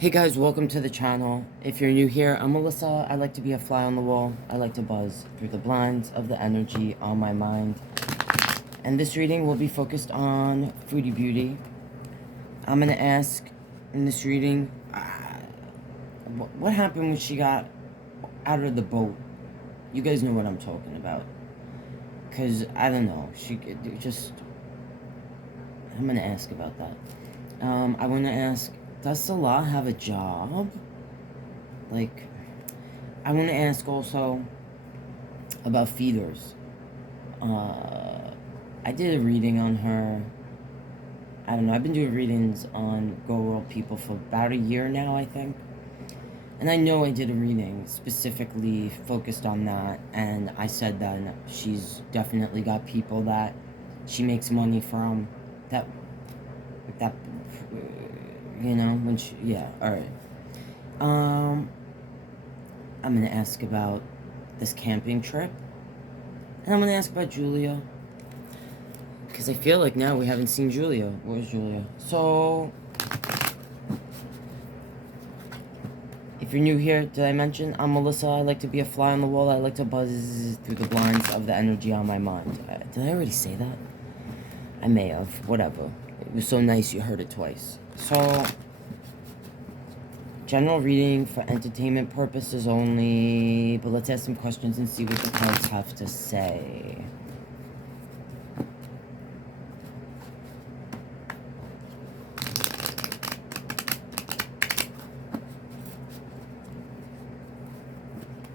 Hey guys, welcome to the channel. If you're new here, I'm Melissa. I like to be a fly on the wall. I like to buzz through the blinds of the energy on my mind. And this reading will be focused on Foodie Beauty. I'm going to ask in this reading, what happened when she got out of the boat? You guys know what I'm talking about. Because, I don't know, I'm going to ask about that. I want to ask, does Salah have a job? Like, I want to ask also about feeders. I did a reading on her. I don't know, I've been doing readings on Go World people for about a year now, I think. And I know I did a reading specifically focused on that, and I said that she's definitely got people that she makes money from, that, you know, when she, yeah, alright. I'm gonna ask about this camping trip, and I'm gonna ask about Julia, because I feel like now we haven't seen Julia. Where's Julia? So, if you're new here, did I mention I'm Melissa? I like to be a fly on the wall. I like to buzz through the blinds of the energy on my mind. Did I already say that? I may have. Whatever. It was so nice you heard it twice. So, general reading for entertainment purposes only, but let's ask some questions and see what the cards have to say.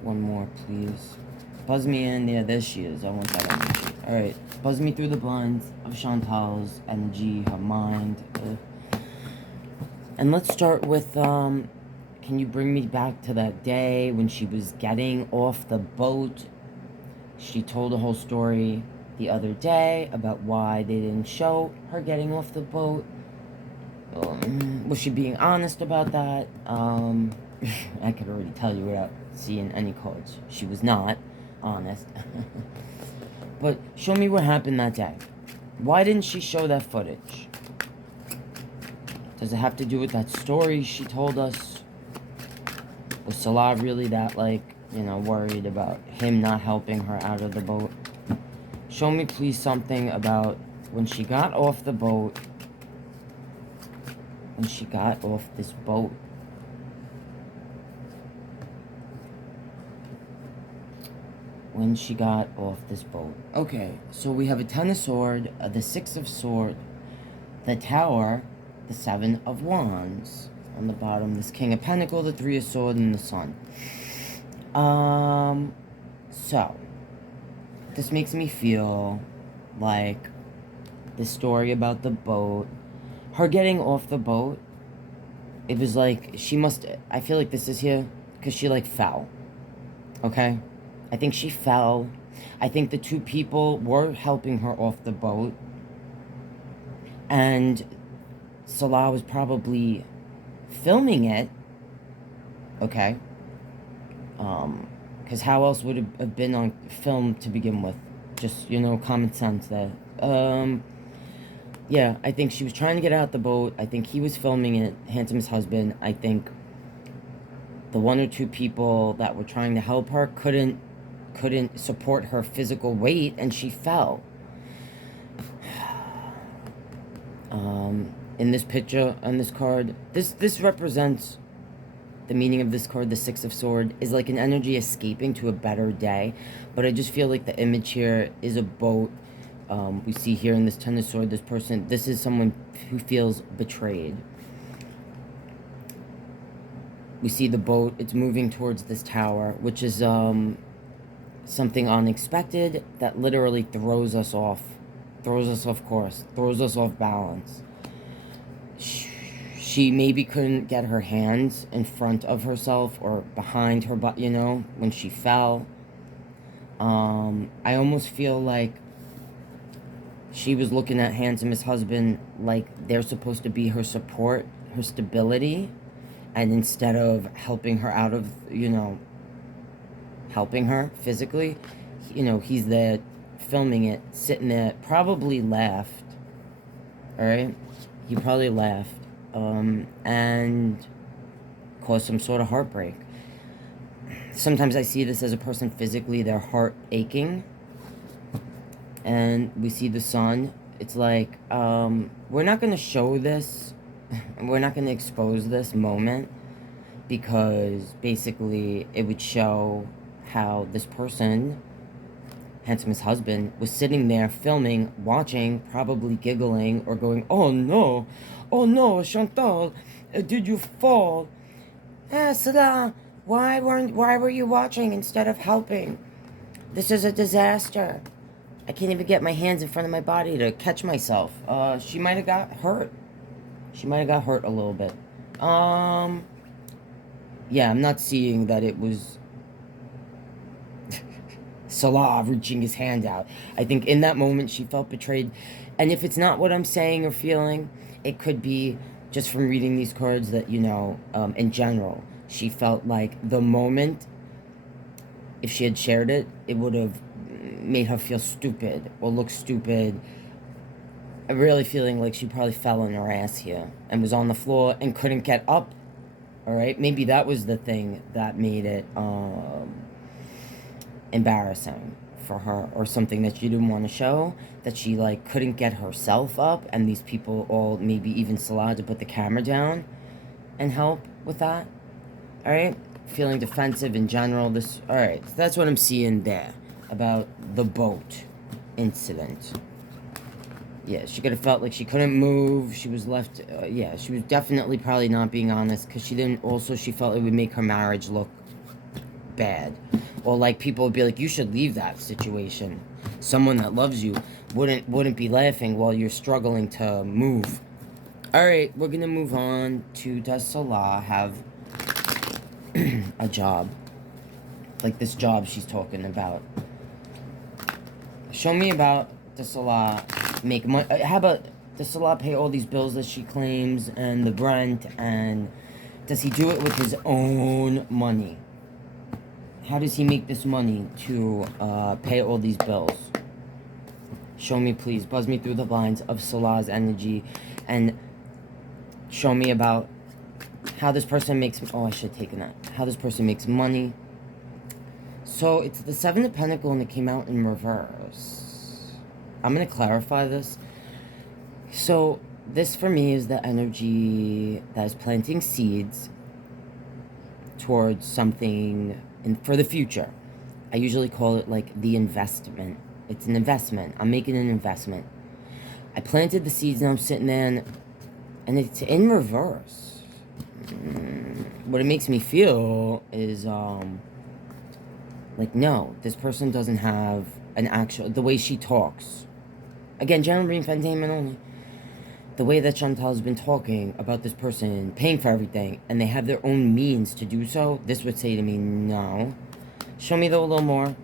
One more, please. Buzz me in. Yeah, there she is. I want that energy. Alright. Buzz me through the blinds of Chantal's energy, her mind. And let's start with, can you bring me back to that day when she was getting off the boat? She told the whole story the other day about why they didn't show her getting off the boat. Was she being honest about that? I could already tell you without seeing any cards. She was not honest. But show me what happened that day. Why didn't she show that footage? Does it have to do with that story she told us? Was Salah really that, like, you know, worried about him not helping her out of the boat? Show me, please, something about when she got off the boat. When she got off this boat. When she got off this boat. Okay, so we have a Ten of Swords, the Six of Swords, the Tower, the Seven of Wands. On the bottom, this King of Pentacles, the Three of Swords, and the Sun. So, this makes me feel like the story about the boat, her getting off the boat, it was like, she must, I feel like this is here, because she, like, fell. Okay? I think she fell. I think the two people were helping her off the boat. And Salah was probably filming it. Okay? Because how else would it have been on film to begin with? Just, you know, common sense there. Yeah, I think she was trying to get out the boat. I think he was filming it, Handsome's husband. I think the one or two people that were trying to help her couldn't support her physical weight, and she fell. In this picture, on this card, this represents the meaning of this card. The Six of Swords is like an energy escaping to a better day, but I just feel like the image here is a boat. We see here in this Ten of Swords, this is someone who feels betrayed. We see the boat, it's moving towards this tower, which is something unexpected that literally throws us off course, throws us off balance. She maybe couldn't get her hands in front of herself or behind her butt, you know, when she fell. I almost feel like she was looking at Handsome's husband like they're supposed to be her support, her stability, and instead of helping her out of, you know, helping her physically, you know, he's there filming it, sitting there, probably laughed. All right, he probably laughed, and caused some sort of heartbreak. Sometimes I see this as a person physically, their heart aching. And we see the sun. It's like, we're not going to show this. We're not going to expose this moment. Because basically it would show how this person, Hansome's husband, was sitting there filming, watching, probably giggling or going, oh no, Chantal, did you fall? Salah, why were you watching instead of helping? This is a disaster. I can't even get my hands in front of my body to catch myself. She might have got hurt. She might have got hurt a little bit. Yeah, I'm not seeing that it was Salah reaching his hand out. I think in that moment she felt betrayed. And if it's not what I'm saying or feeling, it could be just from reading these cards that, you know, in general, she felt like the moment, if she had shared it, it would have made her feel stupid or look stupid. I'm really feeling like she probably fell on her ass here and was on the floor and couldn't get up. All right, maybe that was the thing that made it embarrassing for her, or something that she didn't want to show, that she like couldn't get herself up, and these people all, maybe even Salah, to put the camera down and help with that. All right, feeling defensive in general. This, all right, so that's what I'm seeing there about the boat incident. Yeah, she could have felt like she couldn't move. She was left, yeah, she was definitely probably not being honest, because she didn't, also she felt it would make her marriage look bad. Or like people would be like, you should leave that situation. Someone that loves you wouldn't be laughing while you're struggling to move. Alright, we're gonna move on to, does Salah have a job? Like this job she's talking about. Show me about, does Salah make money? How about, does Salah pay all these bills that she claims and the rent, and does he do it with his own money? How does he make this money to pay all these bills? Show me, please. Buzz me through the blinds of Salah's energy and show me about how this person makes... Oh, I should have taken that. How this person makes money. So, it's the Seven of Pentacles and it came out in reverse. I'm going to clarify this. So, this for me is the energy that is planting seeds towards something for the future. I usually call it like the investment. It's an investment. I'm making an investment. I planted the seeds and I'm sitting there and it's in reverse. What it makes me feel is like, no, this person doesn't have an actual, the way she talks. Again, general reading for entertainment only. The way that Chantal's been talking about this person paying for everything, and they have their own means to do so, this would say to me, no. Show me though a little more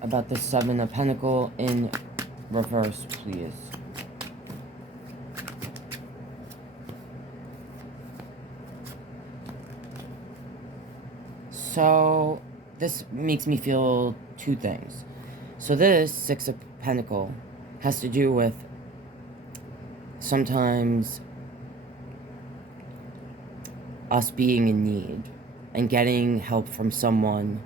about the Seven of Pentacles in reverse, please. So, this makes me feel two things. So this Six of Pentacles has to do with sometimes us being in need and getting help from someone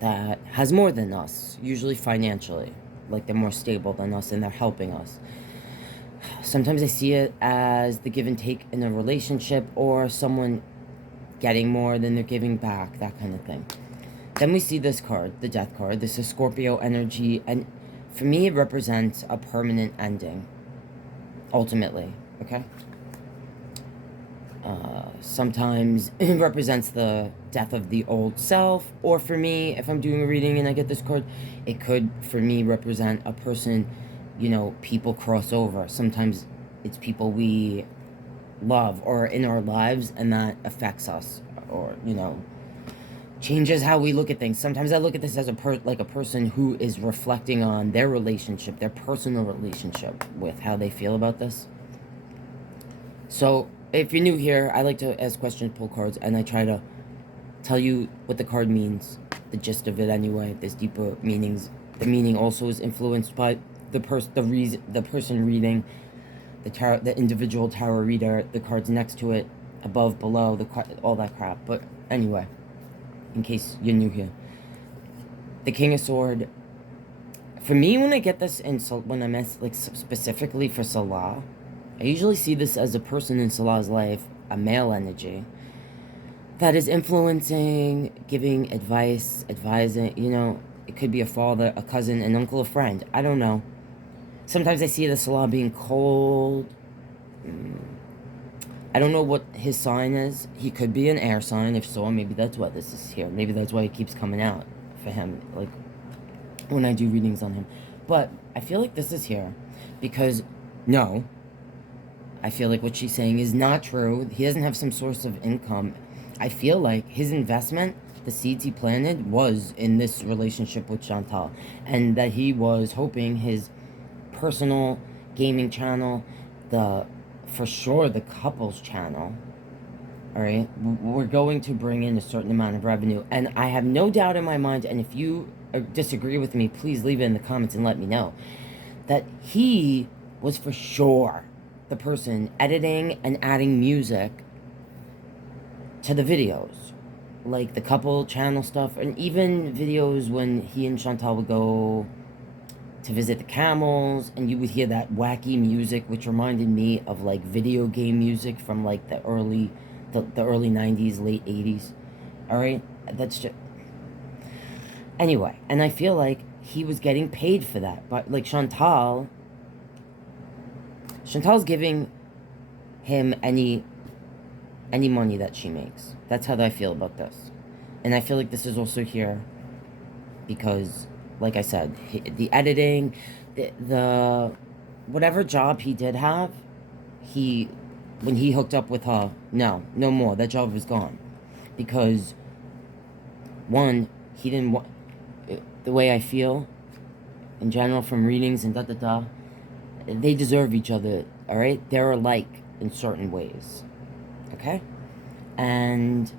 that has more than us, usually financially, like they're more stable than us and they're helping us. Sometimes I see it as the give and take in a relationship, or someone getting more than they're giving back, that kind of thing. Then we see this card, the Death card. This is Scorpio energy, and for me it represents a permanent ending. Ultimately, okay? Sometimes it represents the death of the old self, or for me, if I'm doing a reading and I get this card, it could, for me, represent a person, you know, people cross over. Sometimes it's people we love or in our lives, and that affects us, or, you know, changes how we look at things. Sometimes I look at this as a person who is reflecting on their relationship, their personal relationship with how they feel about this. So, if you're new here, I like to ask questions, pull cards, and I try to tell you what the card means, the gist of it anyway. There's deeper meanings. The meaning also is influenced by the person reading, the individual tarot reader, the cards next to it, above, below, all that crap. But anyway, in case you're new here, the King of Sword. For me, when I get this, when I'm like specifically for Salah, I usually see this as a person in Salah's life, a male energy, that is influencing, giving advice, advising, you know, it could be a father, a cousin, an uncle, a friend. I don't know. Sometimes I see the Salah being cold. I don't know what his sign is. He could be an air sign. If so, maybe that's why this is here. Maybe that's why it keeps coming out for him, like, when I do readings on him. But I feel like this is here because, no, I feel like what she's saying is not true. He doesn't have some source of income. I feel like his investment, the seeds he planted, was in this relationship with Chantal. And that he was hoping his personal gaming channel, for sure the couples channel, all right, we're going to bring in a certain amount of revenue. And I have no doubt in my mind, and if you disagree with me, please leave it in the comments and let me know, that he was for sure the person editing and adding music to the videos, like the couple channel stuff, and even videos when he and Chantal would go to visit the camels, and you would hear that wacky music, which reminded me of like video game music from like the early 90s, late 80s. All right, that's just, anyway. And I feel like he was getting paid for that, but like Chantal's giving him any money that she makes. That's how I feel about this. And I feel like this is also here because, like I said, the editing, the whatever job he did have, when he hooked up with her, no more. That job was gone. Because, one, he didn't want, the way I feel, in general, from readings and they deserve each other, alright? They're alike in certain ways, okay? And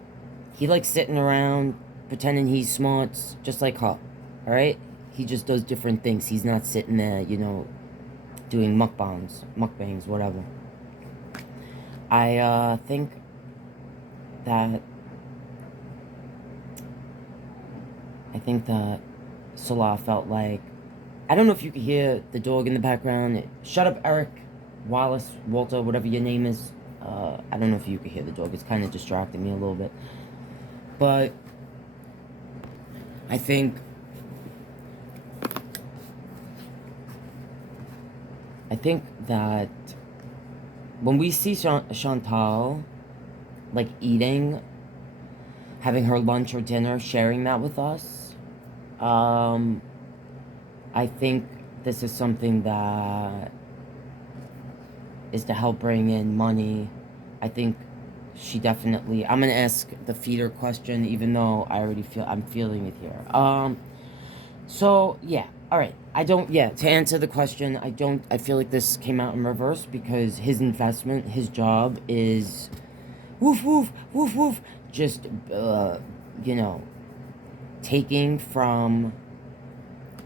he likes sitting around, pretending he's smart, just like her, alright? He just does different things. He's not sitting there, you know, doing mukbangs, whatever. I think that Salah felt like, I don't know if you could hear the dog in the background. Shut up, Eric, Wallace, Walter, whatever your name is. I don't know if you could hear the dog. It's kind of distracting me a little bit. But I think that when we see Chantal, like, eating, having her lunch or dinner, sharing that with us, I think this is something that is to help bring in money. I think she definitely, I'm going to ask the feeder question, even though I'm feeling it here. So, yeah. All right. To answer the question, I feel like this came out in reverse because his investment, his job is woof, woof, woof, woof, just, you know, taking from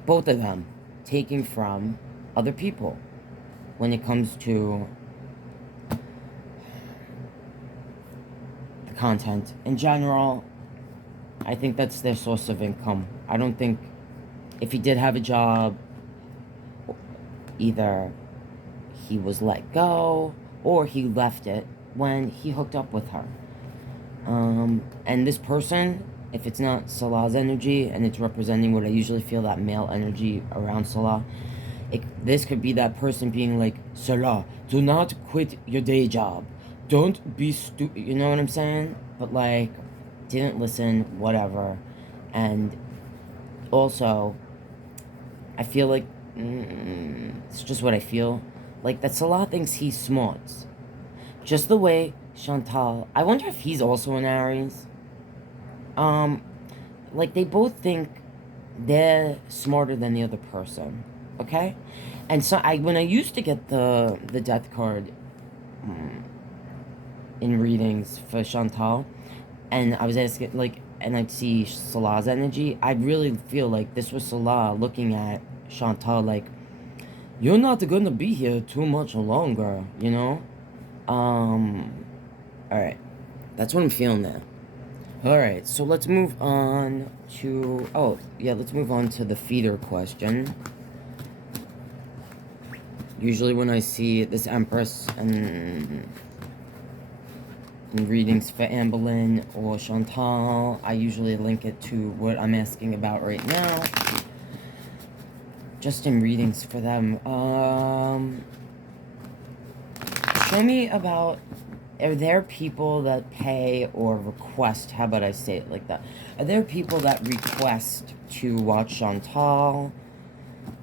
both of them, taking from other people when it comes to the content. In general, I think that's their source of income. I don't think, if he did have a job, either he was let go or he left it when he hooked up with her. And this person, if it's not Salah's energy and it's representing what I usually feel, that male energy around Salah, this could be that person being like, Salah, do not quit your day job. Don't be stupid. You know what I'm saying? But like, didn't listen, whatever. And also, I feel like, it's just what I feel, like that Salah thinks he's smart. Just the way Chantal, I wonder if he's also an Aries. Like, they both think they're smarter than the other person, okay? And so when I used to get the death card in readings for Chantal, and I was asking, like, and I'd see Salah's energy, I'd really feel like this was Salah looking at Chantal like, you're not gonna be here too much longer, you know? Alright. That's what I'm feeling now. Alright, so let's move on to... Oh, yeah, let's move on to the feeder question. Usually when I see this Empress and in readings for Amberlynn or Chantal, I usually link it to what I'm asking about right now. Just in readings for them. Show me about... Are there people that pay or request... How about I say it like that? Are there people that request to watch Chantal?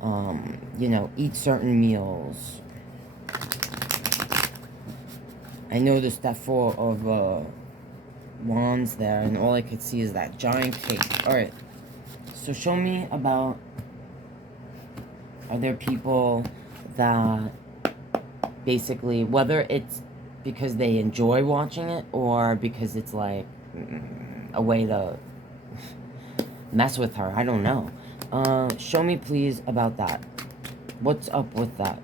You know, eat certain meals? I noticed that Four of Wands there, and all I could see is that giant cake. Alright, so show me about... Are there people that basically, whether it's because they enjoy watching it, or because it's like a way to mess with her, I don't know. Show me please about that. What's up with that?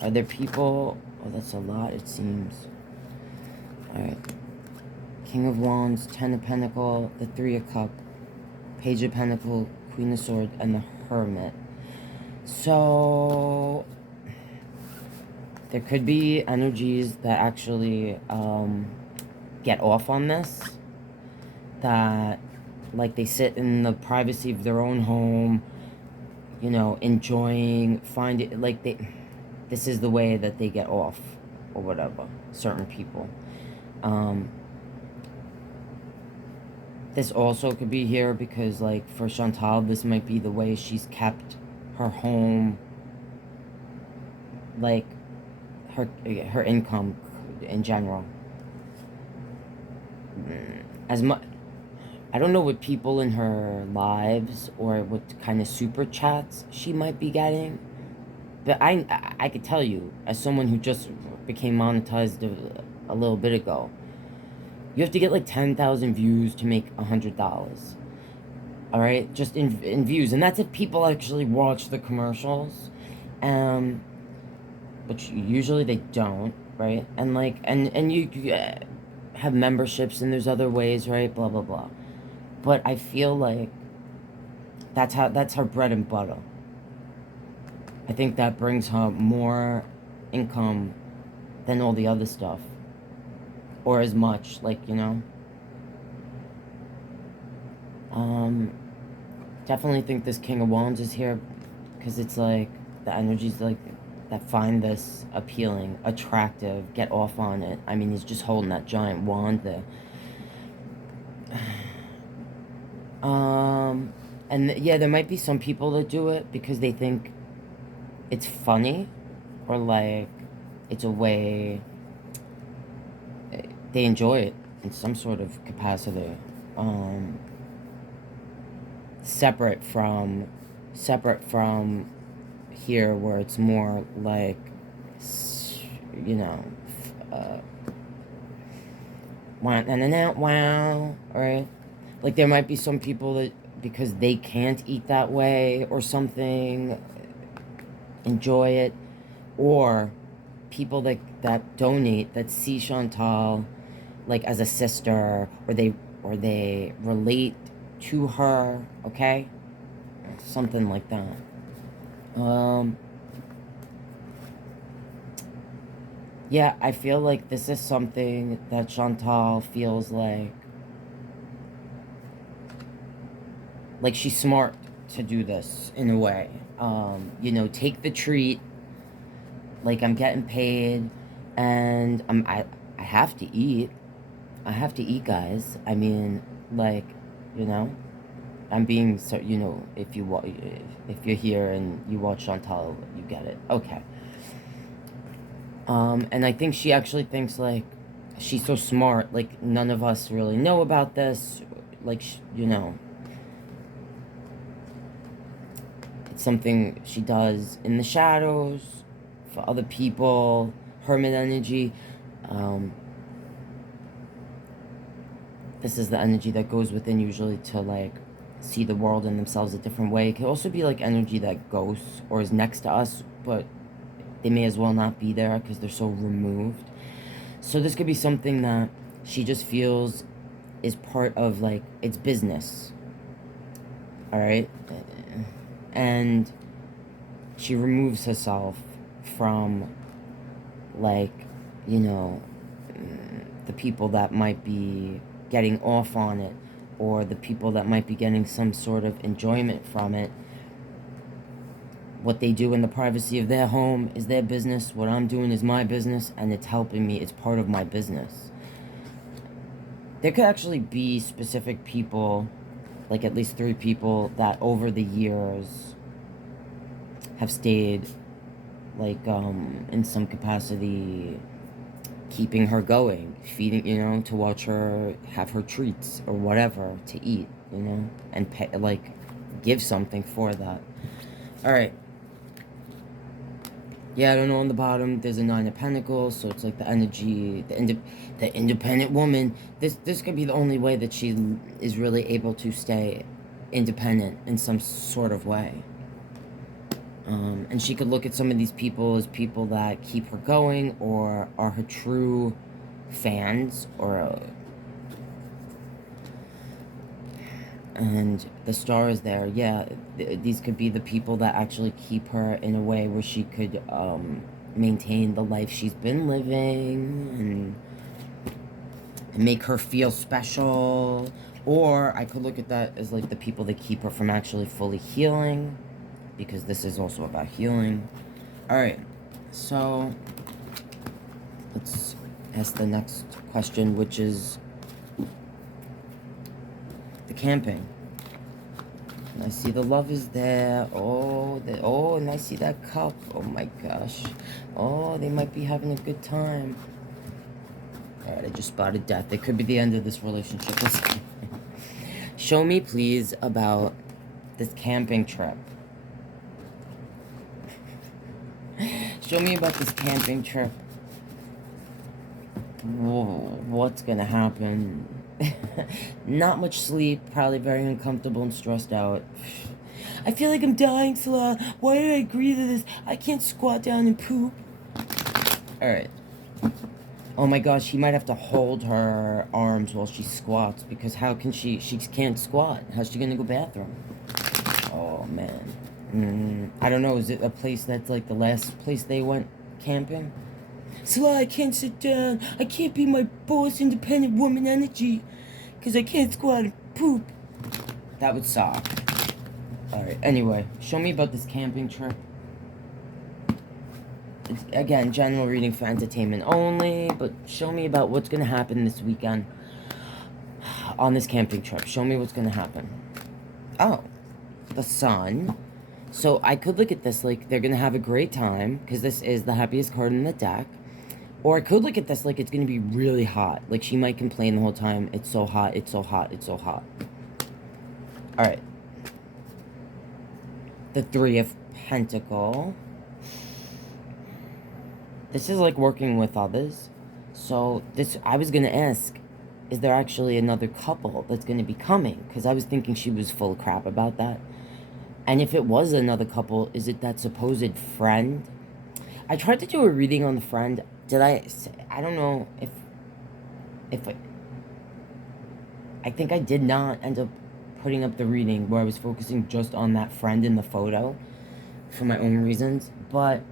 Are there people... Oh, that's a lot, it seems. Alright. King of Wands, Ten of Pentacles, the Three of Cups, Page of Pentacles, Queen of Swords, and the Hermit. So... there could be energies that actually get off on this. That, like, they sit in the privacy of their own home, you know, enjoying, find it, like, this is the way that they get off, or whatever, certain people. This also could be here because, like, for Chantal, this might be the way she's kept her home, like, her income in general. As much... I don't know what people in her lives or what kind of super chats she might be getting, but I could tell you, as someone who just became monetized a little bit ago, you have to get like 10,000 views to make $100. All right, just in views, and that's if people actually watch the commercials, which usually they don't, right? And like, and you have memberships, and there's other ways, right? Blah blah blah. But I feel like that's her bread and butter. I think that brings her more income than all the other stuff. Or as much, like, you know. Definitely think this King of Wands is here because it's like the energies like that find this appealing, attractive, get off on it. I mean, he's just holding that giant wand there. And yeah, there might be some people that do it because they think it's funny, or like it's a way they enjoy it in some sort of capacity. Separate from here, where it's more like, you know, wow, right? Like, there might be some people that, because they can't eat that way or something, enjoy it. Or people that donate, that see Chantal, like, as a sister, or they relate to her, okay? Something like that. Yeah, I feel like this is something that Chantal feels like she's smart to do this in a way. You know, take the treat, like, I'm getting paid, and I have to eat. I have to eat, guys. I mean, like, you know, I'm being so, you know, if you're here and you watch Chantal, you get it. Okay. And I think she actually thinks, like, she's so smart, like, none of us really know about this, like, you know, it's something she does in the shadows for other people. Hermit energy. This is the energy that goes within usually to, like, see the world and themselves a different way. It could also be like energy that ghosts or is next to us, but they may as well not be there because they're so removed. So this could be something that she just feels is part of, like, it's business. Alright? And she removes herself from, like, you know, the people that might be getting off on it, or the people that might be getting some sort of enjoyment from it. What they do in the privacy of their home is their business. What I'm doing is my business, and it's helping me. It's part of my business. There could actually be specific people, like at least 3 people, that over the years have stayed, like, in some capacity, keeping her going, feeding, you know, to watch her have her treats or whatever to eat, you know, and pay, like, give something for that. All right. Yeah, I don't know, on the bottom, there's a 9 of Pentacles, so it's like the energy, the independent woman. This could be the only way that she is really able to stay independent in some sort of way. And she could look at some of these people as people that keep her going, or are her true fans, or... and the star is there. Yeah, these could be the people that actually keep her in a way where she could maintain the life she's been living, and make her feel special. Or I could look at that as, like, the people that keep her from actually fully healing, because this is also about healing. Alright, so let's ask the next question, which is the camping. And I see the love is there. Oh, and I see that cup. Oh my gosh. Oh, they might be having a good time. Alright, I just spotted death. It could be the end of this relationship. Show me, please, about this camping trip. Show me about this camping trip. Whoa, what's gonna happen? Not much sleep, probably very uncomfortable and stressed out. I feel like I'm dying, Salah. Why did I agree to this? I can't squat down and poop. Alright. Oh my gosh, she might have to hold her arms while she squats, because how can she can't squat. How's she gonna go bathroom? Oh man. I don't know, is it a place that's like the last place they went camping? Salah, I can't sit down. I can't be my boss, independent woman energy, because I can't squat and poop. That would suck. Alright, anyway, show me about this camping trip. It's, again, general reading for entertainment only, but show me about what's going to happen this weekend on this camping trip. Show me what's going to happen. Oh, the sun. So I could look at this like they're going to have a great time, because this is the happiest card in the deck. Or I could look at this like it's going to be really hot. Like, she might complain the whole time, it's so hot, it's so hot, it's so hot. Alright. The 3 of Pentacles. This is like working with others. So, I was going to ask, is there actually another couple that's going to be coming? Because I was thinking she was full of crap about that. And if it was another couple, is it that supposed friend? I tried to do a reading on the friend. Did I don't know if I think I did not end up putting up the reading where I was focusing just on that friend in the photo for my own reasons, but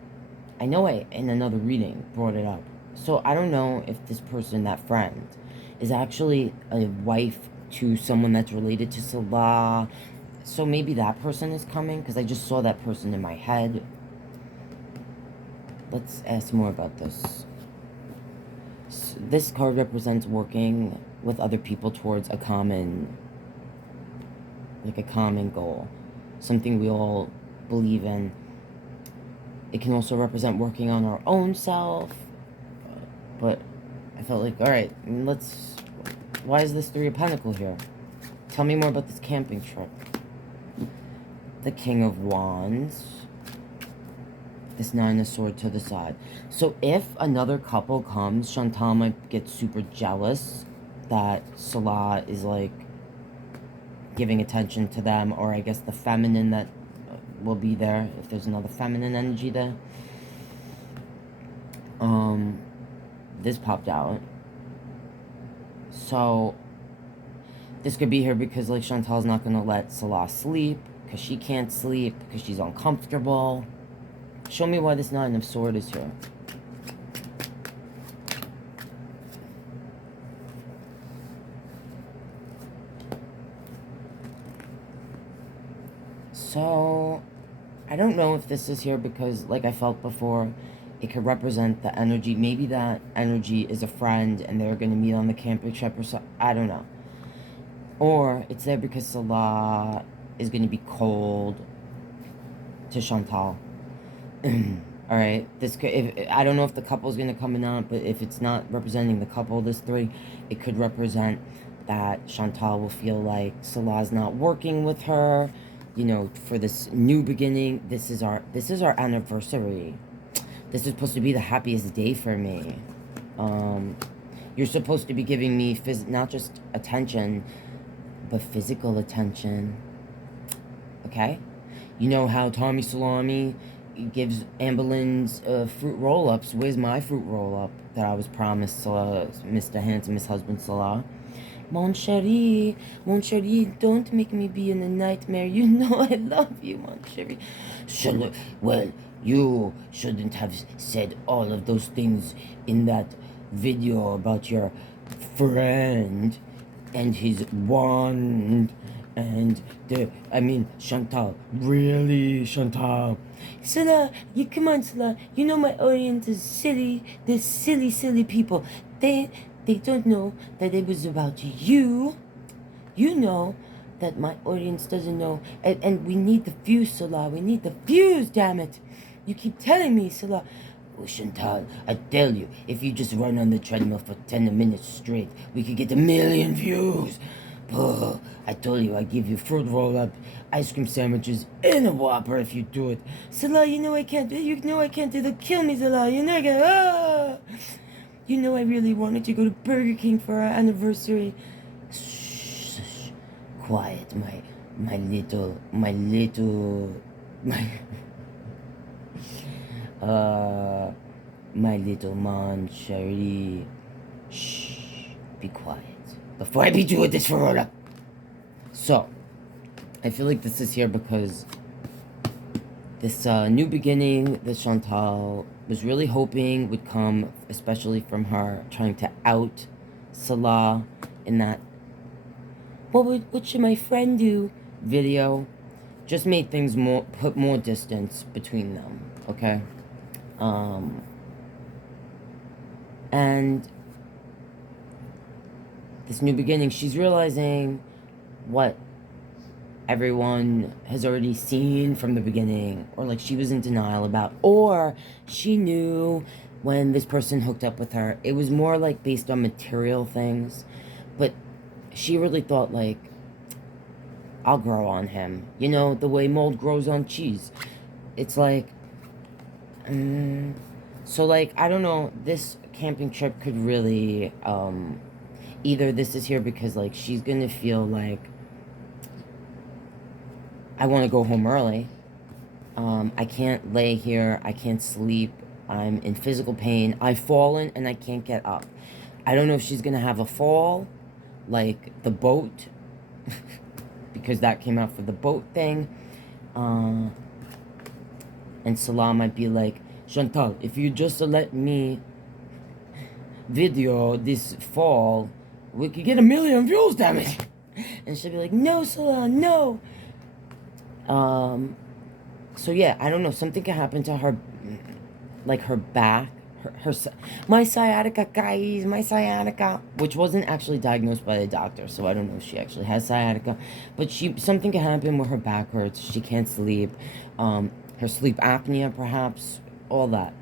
I know I, in another reading, brought it up. So I don't know if this person, that friend, is actually a wife to someone that's related to Salah. So maybe that person is coming, because I just saw that person in my head. Let's ask more about this. So this card represents working with other people towards a common, like a common goal. Something we all believe in. It can also represent working on our own self. But I felt like, alright, let's... Why is this 3 of Pentacles here? Tell me more about this camping trip. The King of Wands. This 9 of Swords to the side. So if another couple comes, Chantal might get super jealous that Salah is, like, giving attention to them. Or I guess the feminine that will be there, if there's another feminine energy there. this popped out. So this could be here because, like, Chantal's not going to let Salah sleep because she can't sleep because she's uncomfortable. Show me why this Nine of Swords is here. So, I don't know if this is here because, like I felt before, it could represent the energy. Maybe that energy is a friend and they're going to meet on the camping trip or so. I don't know. Or it's there because Salah is going to be cold to Chantal. Alright, this could, I don't know if the couple's going to come in on, but if it's not representing the couple, this 3, it could represent that Chantal will feel like Salah's not working with her, you know, for this new beginning. This is our anniversary. This is supposed to be the happiest day for me. You're supposed to be giving me not just attention, but physical attention. Okay? You know how Tommy Salami gives Amberlynn's fruit roll-ups. Where's my fruit roll-up that I was promised Mr. Handsome, husband Salah? Mon chéri, don't make me be in a nightmare. You know I love you, mon chéri. Well, you shouldn't have said all of those things in that video about your friend and his wand. And Chantal, really, Chantal. Salah, come on, Salah. You know my audience is silly. They're silly people. They don't know that it was about you. You know that my audience doesn't know. And we need the fuse, Salah. We need the fuse, damn it. You keep telling me, Salah. Oh, Chantal, I tell you, if you just run on the treadmill for 10 minutes straight, we could get 1 million views. Oh, I told you I'd give you fruit roll-up, ice cream sandwiches, and a Whopper if you do it. Salah, you know I can't do it. They'll kill me, Salah. You know I can't. You know I really wanted to go to Burger King for our anniversary. Shh. Quiet, my little, my little mon chéri. Shh, be quiet. Before I beat you with this for roll-up. So, I feel like this is here because this new beginning that Chantal was really hoping would come, especially from her trying to out Salah in that what should my friend do video, just made things put more distance between them, okay? And this new beginning, she's realizing what everyone has already seen from the beginning, or like she was in denial about, or she knew when this person hooked up with her. It was more like based on material things, but she really thought like, I'll grow on him. You know, the way mold grows on cheese. It's like, so like, I don't know, this camping trip could really, either this is here because, like, she's gonna feel like, I want to go home early. I can't lay here. I can't sleep. I'm in physical pain. I've fallen and I can't get up. I don't know if she's gonna have a fall, like the boat, because that came out for the boat thing. And Salah might be like, Chantal, if you just let me video this fall, we could get 1 million views, damn it. And she'll be like, no, Salah, no. So yeah, I don't know, something can happen to her, like her back, my sciatica, guys, my sciatica, which wasn't actually diagnosed by the doctor, so I don't know if she actually has sciatica, but something can happen where her back hurts, she can't sleep, her sleep apnea, perhaps, all that.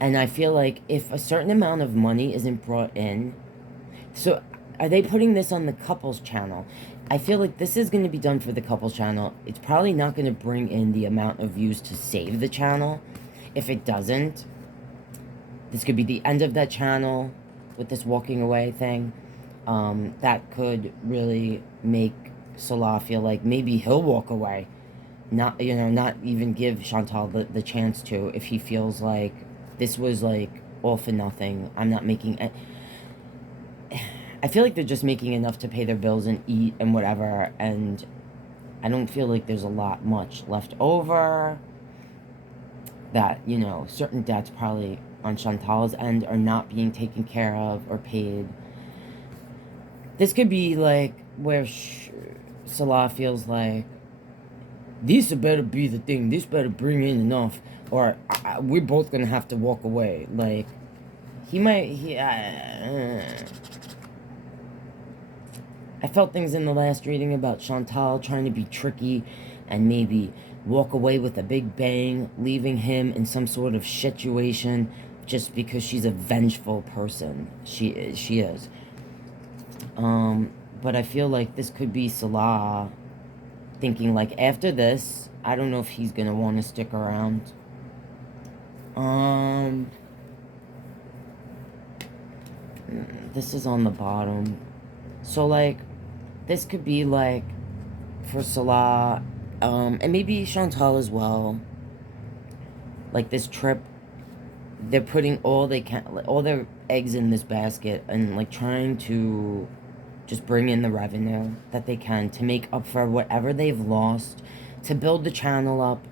And I feel like if a certain amount of money isn't brought in, so are they putting this on the couples channel? I feel like this is going to be done for the couples channel. It's probably not going to bring in the amount of views to save the channel. If it doesn't, this could be the end of that channel with this walking away thing. That could really make Salah feel like maybe he'll walk away. Not even give Chantal the chance to, if he feels like this was like all for nothing. I'm not making it. I feel like they're just making enough to pay their bills and eat and whatever, and I don't feel like there's a lot much left over. That, you know, certain debts probably on Chantal's end are not being taken care of or paid. This could be like where Salah feels like this better be the thing, this better bring in enough, or we're both gonna have to walk away. Like, he might, I felt things in the last reading about Chantal trying to be tricky and maybe walk away with a big bang, leaving him in some sort of situation just because she's a vengeful person. She is. But I feel like this could be Salah thinking like, after this, I don't know if he's gonna want to stick around. This is on the bottom. So like, this could be like for Salah, and maybe Chantal as well. Like this trip, they're putting all they can, all their eggs in this basket, and like trying to just bring in the revenue that they can to make up for whatever they've lost, to build the channel up,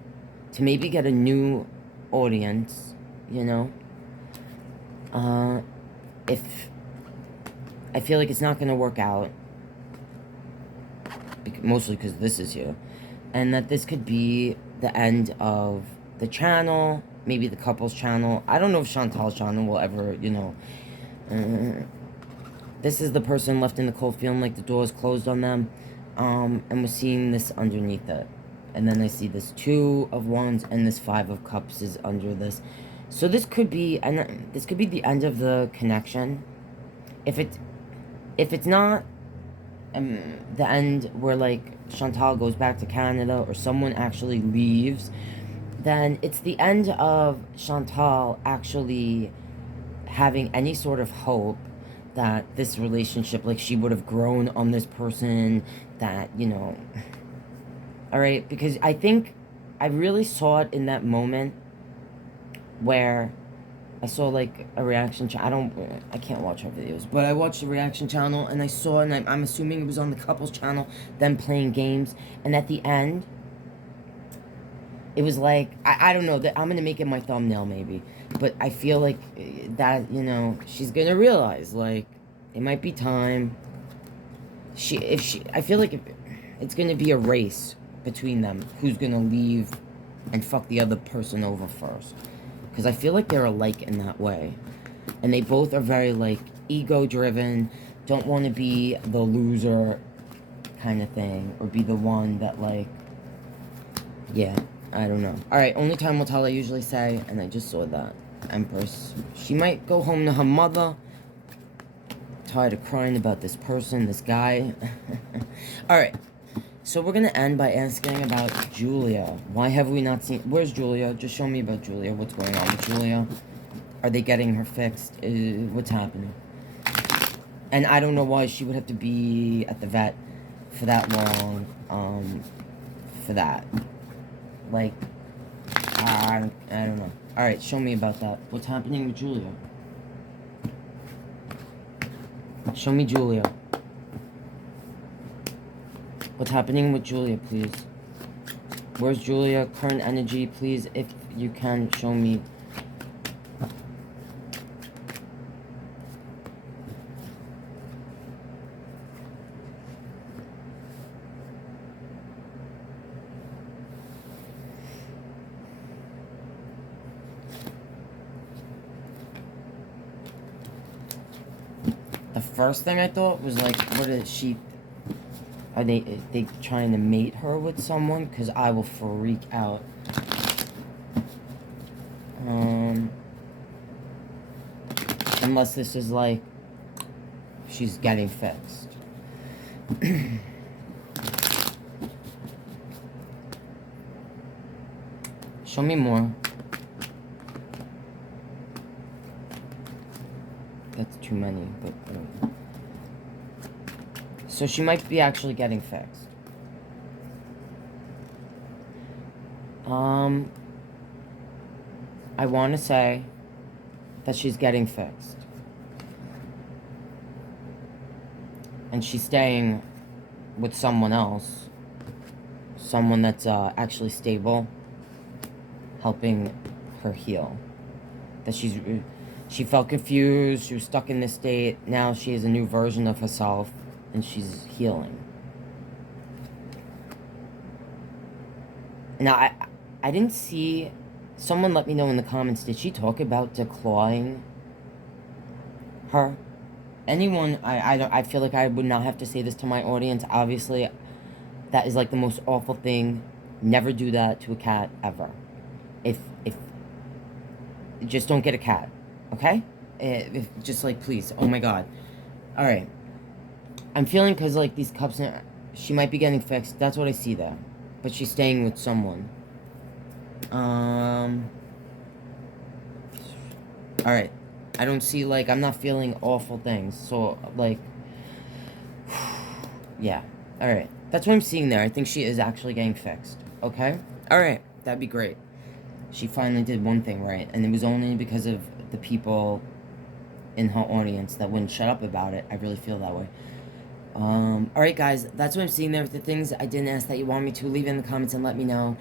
to maybe get a new audience, you know? If I feel like it's not going to work out, mostly because this is here, and that this could be the end of the channel, maybe the couple's channel. I don't know if Chantal's channel will ever, you know, this is the person left in the cold feeling like the door is closed on them, and we're seeing this underneath it, and then I see this 2 of Wands, and this 5 of Cups is under this. So this could be, and this could be the end of the connection. If it's not the end where like Chantal goes back to Canada or someone actually leaves, then it's the end of Chantal actually having any sort of hope that this relationship, like she would have grown on this person, that, you know, all right, because I think I really saw it in that moment where I saw like a reaction channel. I can't watch her videos, but I watched the reaction channel and I saw, and I'm assuming it was on the couples channel, them playing games, and at the end it was like, I don't know, that I'm gonna make it my thumbnail maybe, but I feel like that, you know, she's gonna realize like it might be time. I feel like it's gonna be a race between them, who's gonna leave and fuck the other person over first. Because I feel like they're alike in that way. And they both are very, like, ego-driven, don't want to be the loser kind of thing, or be the one that, like, yeah, I don't know. Alright, only time will tell, I usually say, and I just saw that. Empress. She might go home to her mother, tired of crying about this person, this guy. Alright. So we're going to end by asking about Julia. Why have we not seen... Where's Julia? Just show me about Julia. What's going on with Julia? Are they getting her fixed? What's happening? And I don't know why she would have to be at the vet for that long. For that. Like, I don't know. Alright, show me about that. What's happening with Julia? Show me Julia. What's happening with Julia, please? Where's Julia? Current energy, please, if you can, show me. The first thing I thought was like, what is she... Are they trying to mate her with someone? Because I will freak out. Unless this is like, she's getting fixed. Show me more. That's too many, but... So she might be actually getting fixed. I want to say that she's getting fixed. And she's staying with someone else. Someone that's actually stable. Helping her heal. That she felt confused. She was stuck in this state. Now she is a new version of herself. And she's healing. Now, I didn't see... Someone let me know in the comments, did she talk about declawing her? Anyone, I feel like I would not have to say this to my audience. Obviously, that is like the most awful thing. Never do that to a cat, ever. If just don't get a cat, okay? Just like, please, oh my God. Alright. I'm feeling, because like these cups, she might be getting fixed. That's what I see there. But she's staying with someone. Alright. I don't see, like, I'm not feeling awful things. So, like, yeah. Alright. That's what I'm seeing there. I think she is actually getting fixed. Okay? Alright. That'd be great. She finally did one thing right. And it was only because of the people in her audience that wouldn't shut up about it. I really feel that way. Alright, guys. That's what I'm seeing there. The things I didn't ask that you want me to, leave it in the comments and let me know.